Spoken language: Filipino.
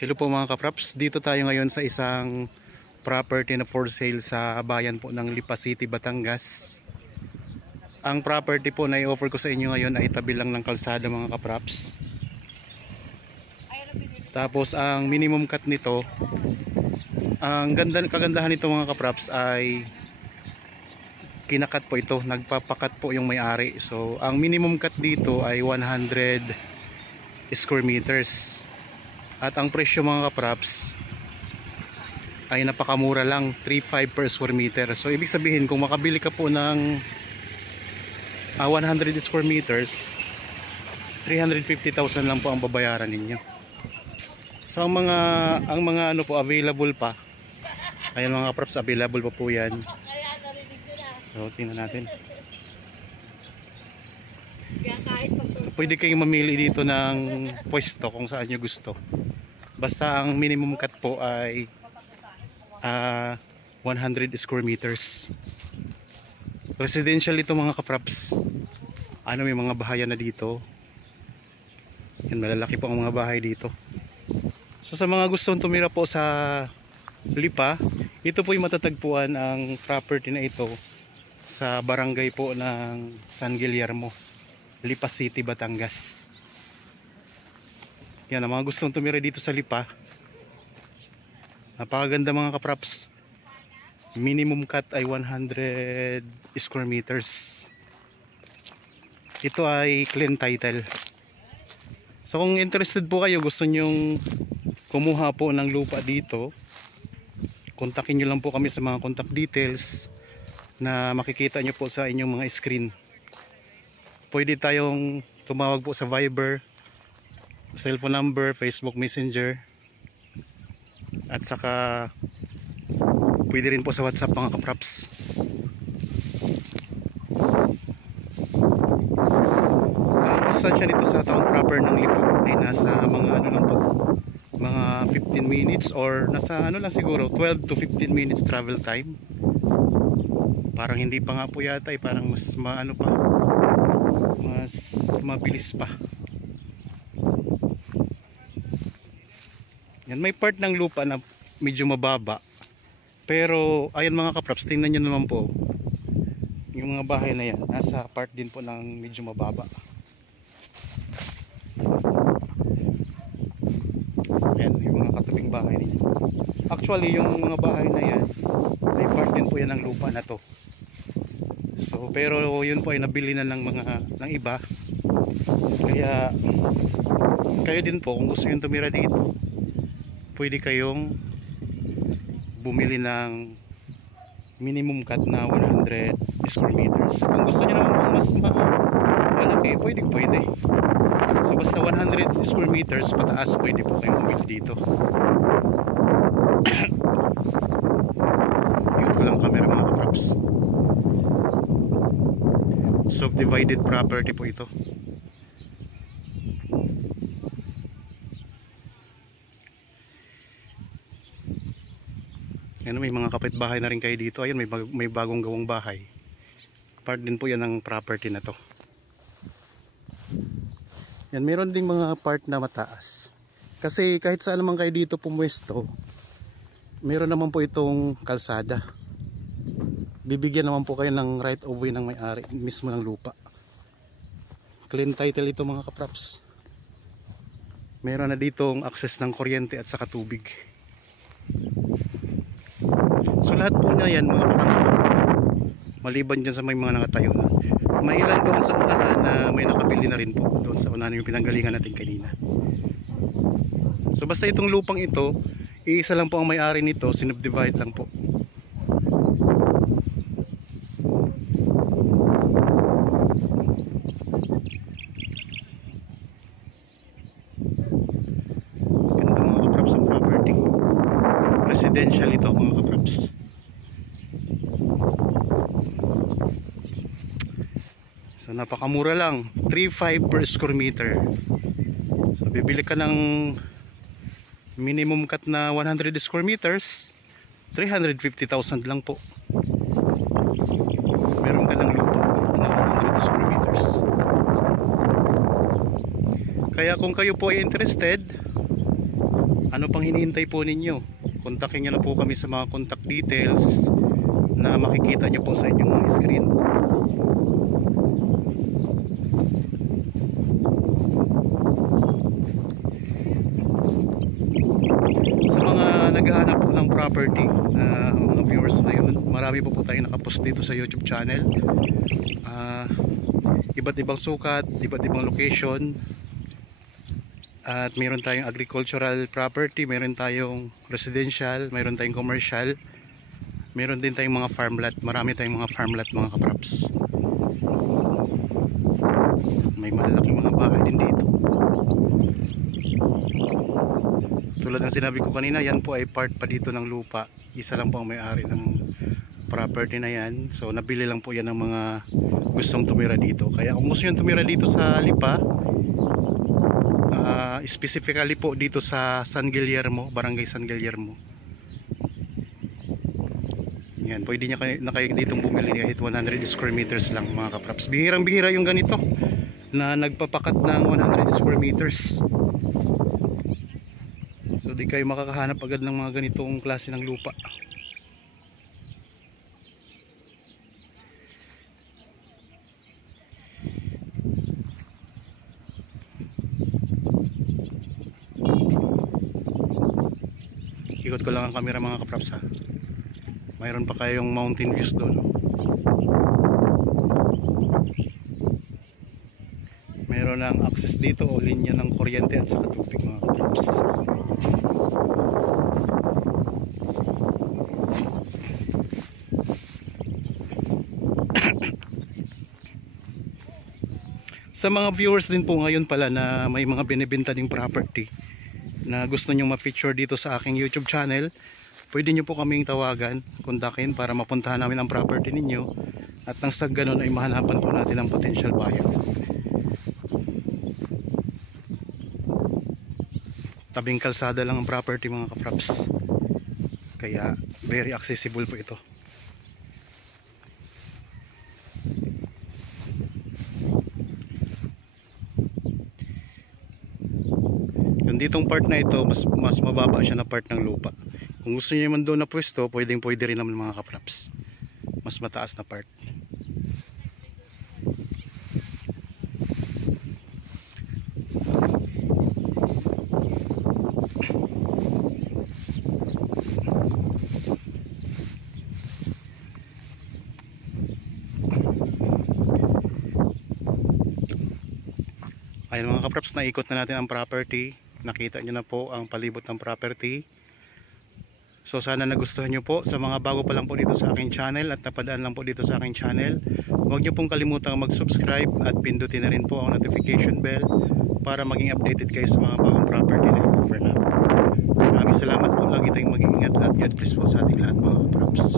Hello po mga kapraps, dito tayo ngayon sa isang property na for sale sa bayan po ng Lipa City, Batangas. Ang property po na i-offer ko sa inyo ngayon ay tabi lang ng kalsada mga kapraps. Tapos ang minimum cut nito, ang kagandahan nito mga kapraps ay kinakat po ito, nagpapakat po yung may-ari. So ang minimum cut dito ay 100 square meters. At ang presyo mga kapraps ay napakamura lang, 3.5 per square meter. So ibig sabihin kung makabili ka po ng 100 square meters, 350,000 lang po ang babayaran ninyo. So ang mga ano po available pa. Ayan mga kapraps, available pa po 'yan. So tingnan natin. So, pwede kayong mamili dito ng pwesto kung saan nyo gusto. Basta ang minimum cut po ay 100 square meters. Residential ito mga kapraps. Ano, may mga bahayan na dito. Yan, malalaki po ang mga bahay dito. So sa mga gustong tumira po sa Lipa, ito po yung matatagpuan ang property na ito sa barangay po ng San Guillermo, Lipa City, Batangas. Yan, ang mga gustong tumira dito sa Lipa, napakaganda mga kapraps. Minimum cut ay 100 square meters. Ito ay clean title. So kung interested po kayo, gusto nyong kumuha po ng lupa dito, kontakin nyo lang po kami sa mga contact details na makikita nyo po sa inyong mga screen. Pwede tayong tumawag po sa Viber, cellphone number, Facebook Messenger, at saka pwede rin po sa WhatsApp mga kapraps. Ang distansya nito sa town proper ng Lipa ay nasa mga ano lang po, mga 15 minutes or nasa ano lang siguro 12 to 15 minutes travel time. Parang hindi pa nga po yata, parang mas maano pa, mas mabilis pa. Yan, may part ng lupa na medyo mababa, pero ayan mga kapraps, tingnan nyo naman po yung mga bahay na yan, nasa part din po ng medyo mababa. Yan, yung mga katabing bahay ninyo. Actually yung mga bahay na yan ay part din po yan ng lupa na to. So pero yun po ay nabili na ng iba. Kaya kayo din po kung gusto yung tumira dito, pwede kayong bumili ng minimum cut na 100 square meters. Kung gusto niyo naman po mas malaki, pwede. So basta 100 square meters pataas, pwede po kayong bumili dito. Dito lang camera mga kapraps. Subdivided property po ito. Ano, may mga kapitbahay na rin kayo dito. Ayun, may bagong gawang bahay. Part din po yan ng property na to. Yan, meron ding mga part na mataas. Kasi kahit saan naman kayo dito pumwesto, meron naman po itong kalsada. Bibigyan naman po kayo ng right of way ng may-ari mismo ng lupa. Clean title ito mga kapraps. Meron na ditong access ng kuryente at saka tubig. So lahat po na yan mga maliban dyan sa may mga nakatayo na. May ilan doon sa unahan na may nakabili na rin po. Doon sa unahan yung pinanggalingan natin kanina. So basta itong lupang ito, iisa lang po ang may-ari nito, sinubdivide lang po. Ganda mga kapraps ang property. Residential ito mga kapraps. So napakamura lang, 3.5 per square meter. So bibili ka ng minimum cut na 100 square meters, 350,000 lang po. Meron ka ng lupa na 100 square meters. Kaya kung kayo po ay interested, Ano pang hinihintay po ninyo? Kontakin nyo na po kami sa mga contact details na makikita nyo po sa inyong mga screen. Sa mga naghahanap po ng property na mga viewers ngayon, marami po tayong nakapost dito sa YouTube channel. Iba't ibang sukat, iba't ibang location. At mayroon tayong agricultural property, mayroon tayong residential, mayroon tayong commercial, mayroon din tayong mga farmland. Marami tayong mga farmland mga kapraps. May malalaking mga bahay din dito. Tulad ng sinabi ko kanina, yan po ay part pa dito ng lupa. Isa lang po ang may-ari ng property na yan. So nabili lang po yan ng mga gustong tumira dito. Kaya kung gusto nyo tumira dito sa Lipa, specifically po dito sa San Guillermo, Barangay San Guillermo, yan, pwede na kayo ditong bumili kahit 100 square meters lang mga kapraps. Bihirang bihira yung ganito na nagpapakat ng 100 square meters. So di kayo makakahanap agad ng mga ganitong klase ng lupa. Ikot ko lang ang camera mga kapraps ha. Mayroon pa kayong mountain views doon. Mayroon ng access dito o linya ng kuryente at saka tubig mga kapraps. Sa mga viewers din po ngayon pala na may mga binibenta ding property na gusto nyong ma-feature dito sa aking YouTube channel, pwede nyo po kaming tawagan, kontakin para mapuntahan namin ang property ninyo at nang sa ganun ay mahanapan po natin ang potential buyer. Tabing kalsada lang ang property mga kapraps, kaya very accessible po ito. Ditong part na ito, mas mababa siya na part ng lupa. Kung gusto niyo man doon na pwesto, pwede rin naman mga kapraps. Mas mataas na part. Ayun mga kapraps, naikot na natin ang property. Nakita nyo na po ang palibot ng property. So sana nagustuhan nyo po. Sa mga bago pa lang po dito sa aking channel at napadaan lang po dito sa aking channel, huwag nyo pong kalimutang mag-subscribe at pindutin na rin po ang notification bell para maging updated kayo sa mga bagong property na i-offer na. Maraming salamat po. Lagi tayong mag-iingat at God bless po sa ating lahat mga kapraps.